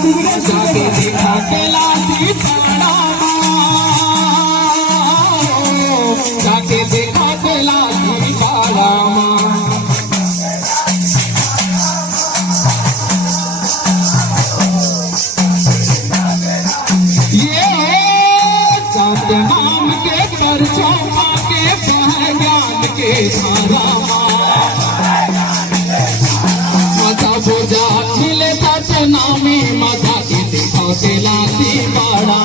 जाके देखा कैलाशी पाड़ा जाके देखा कैलाशी पाड़ा ये सत्य नाम के परचौमा के ज्ञान के धारा मजा बोझा खिले सत्य नामी मजा के देखा कैलाशी पाड़ा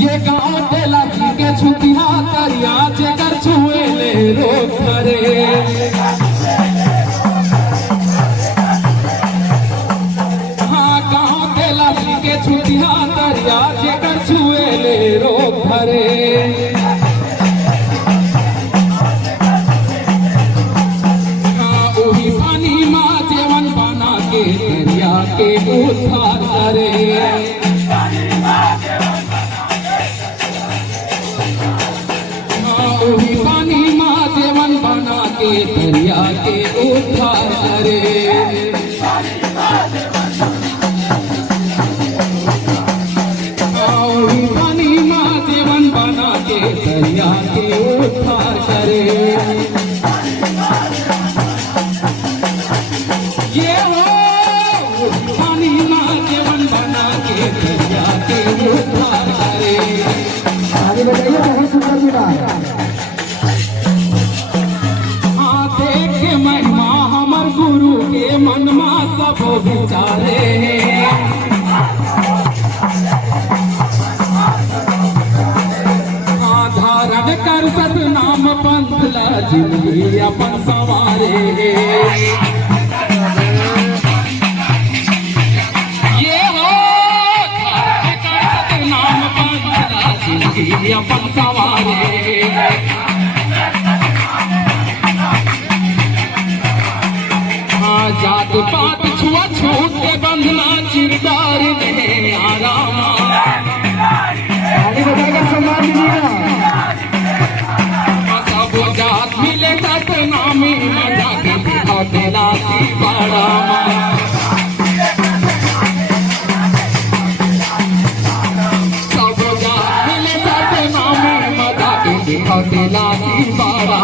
ये गाँव कैलाशी के छुटिया करिया जेकर छुए ले रोक करे हाँ गाँव कैलाशी के छुटिया करिया जेकर छुए ले रोक करे हाँ वही पानी माँ जीवन बना के दरिया के उद्धार करे वही पानी माँ जीवन बना के दरिया के उद्धार करे वही पानी माँ जीवन बना के दरिया के उद्धार करे ये हो पानी माँ जीवन बना के दरिया के उद्धार करे आगे बताइए बहुत सुंदर की बात महिमा हमर गुरु के मनमा सब विचारे धारण कर सतनाम पंथ ला जिंदगी अपन सवारे ये हो धारण कर सतनाम पंथ ला जिंदगी अपन सवारे जात पात छुआ छूट के बंधना चिरदार ने आराम आगे बताएगा सम्मान दीजिएगा सब जात मिले सत नामी मजा के देखा कैलाशी पाड़ा सब जात मिले सत नामी मजा के देखा कैलाशी पाड़ा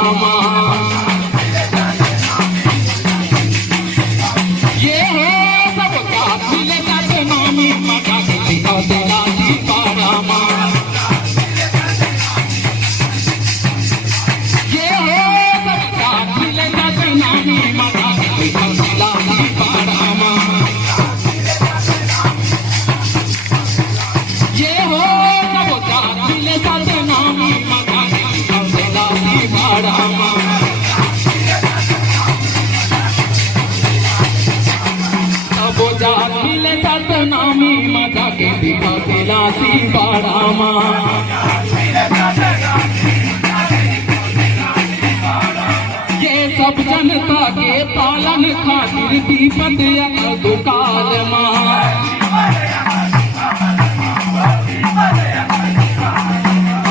कैलाशी पाड़ा ये सब जनता के पालन खातिर दीपत दुकाल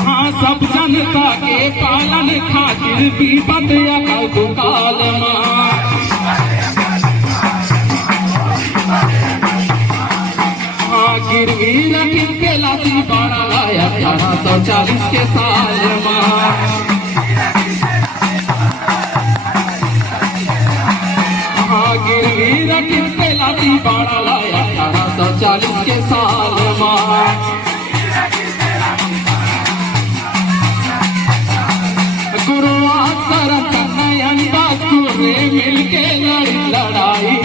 हाँ सब जनता के पालन खातिर दीपत दुकाल गिरवी रखी कैलाशी पाड़ा लाया 1840 के साल हाँ गिरवी रखी कैलाशी पाड़ा लाया 1840 के साल गुरु आकर नयन दासू ने मिलके लड़ाई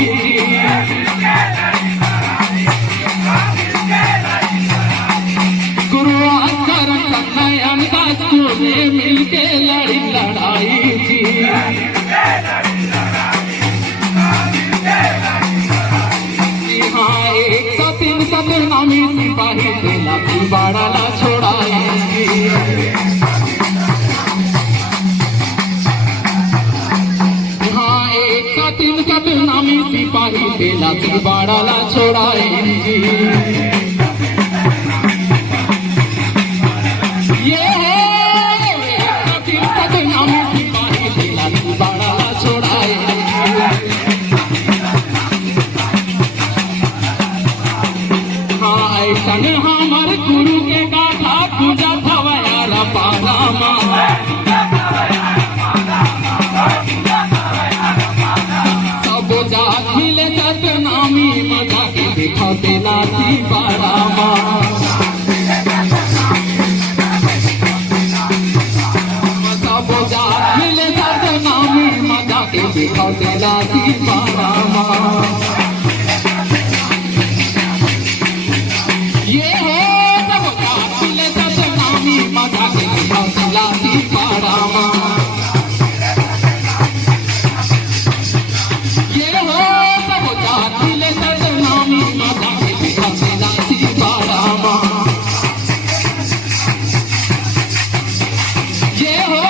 लाठी बाड़ा ना छोड़ाएंगे। हाँ एक तीन नामी सिपाही से लाठी बाड़ा ना छोड़ाएंगे। ये है तीन नामी सिपाही से लाठी बाड़ा ना छोड़ाएंगे। ऐसन हमार गुरु के गाथा पूजा थवयार पारामा। सब जात मिले सतनामी मजा के दिखाते लाठी पारामा। सब जात मिले सतनामी मजा के दिखाते लाठी पारामा। ये हो सब जात मिले सतनामी मजा के दिखाते लाठी पारामा। ये हो सब जात मिले सतनामी मजा के दिखाते लाठी पारामा। ये हो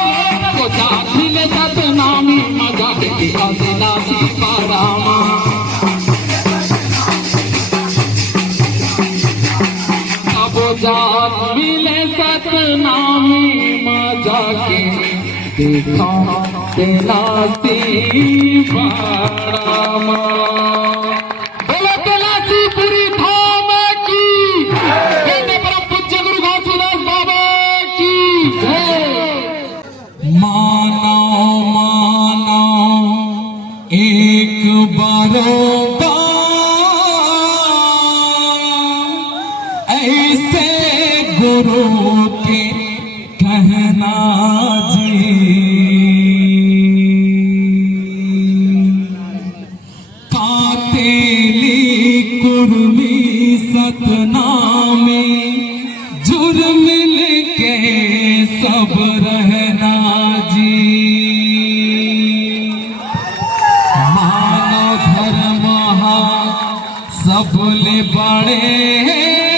सब जात मिले सतनामी मजा के दिखाते लाठी पारामा। जात मिले सतनामी मजा के दिखाते लाठी पारामा। बोलो तुलसीपुरी धाम की बेटे परम पूज्य गुरु घासीदास बाबा की जय। मानो मानो एक बारोबार ऐसे गुरु के कहना जी। कातेली कुर्मी सतनामी जुर्म के सब रहना जी। मानव धर्म सबले बड़े